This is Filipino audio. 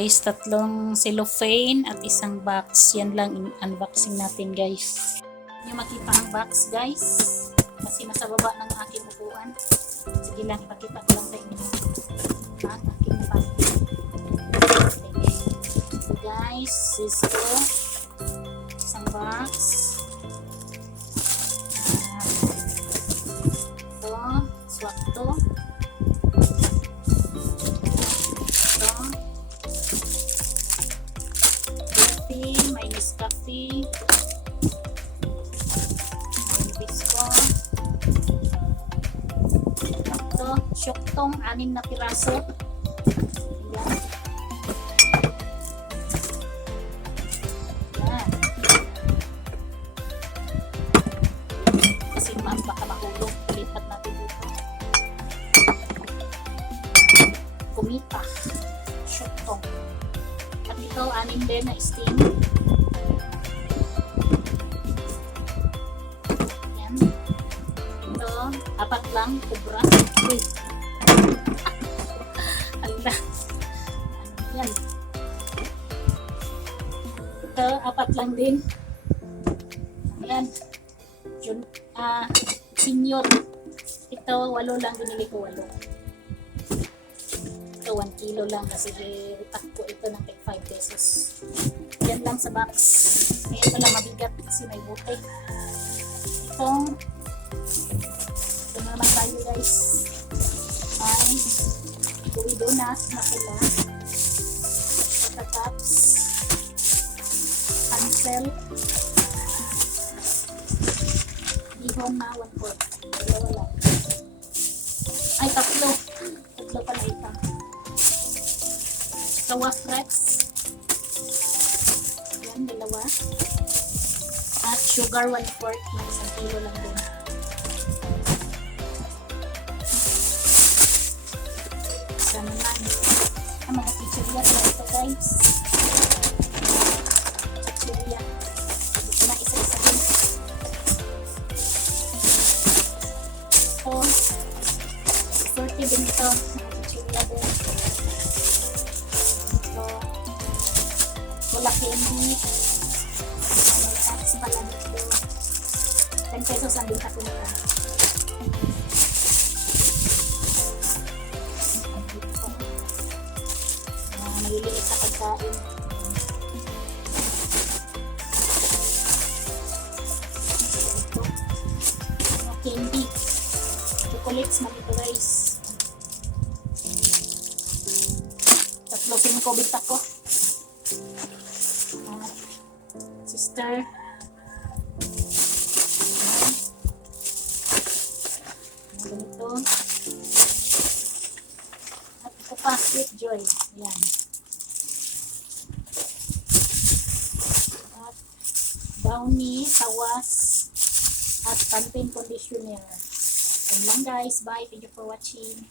guys, tatlong cellophane at isang box. Yan lang unboxing natin guys. Hindi makita ang box guys kasi nasa baba ng aking upuan. Sige lang, ipakita ko lang sa inyo ang aking box. So guys, ito isang box. Ito, swak to. May Nescafe, may Bisco. Ito, Syoktong, 6 na piraso. Ayan. Ayan. Kasi ma'am, baka mahulog. Palipat natin dito. Kumita. Syoktong. At ito, 6 din na steam. Yan. Ito, 4 lang, kubra. Uy. Ala. Yan. Ito, 4 lang din. Ayan. Senior. Ito, 8 lang, binili ko 8. Ito 1 kilo lang kasi itak ko ito ng 5 pesos. Yan lang sa box. Kaya pala mabigat kasi may buti. Ito naman tayo guys. Ay Gooey Donut na pula. Patatats. Hansel. Ihon na 1/4. Dalawa lang. Ay, tatlo pala ito. Kawa crepes. Yan, 2. At sugar 1/4 na 1 kilo lang din. Isa naman. Ang mga chichirya na ito guys. Chichirya. Ito na isa-isa din. Ito. 40 din ito. Mga chichirya din. Wala candy. May tax pala dito. 10 pesos ang binta ko nila. Maliliit sa pagkain. Ito. Candy. Chocolates na dito guys. 3.5 binta ko. Sister. Ganito. At ito pa, Sweet Joy. Ayan. At Downy, Tawas, at Pantene Conditioner. Yan lang guys. Bye. Thank you for watching.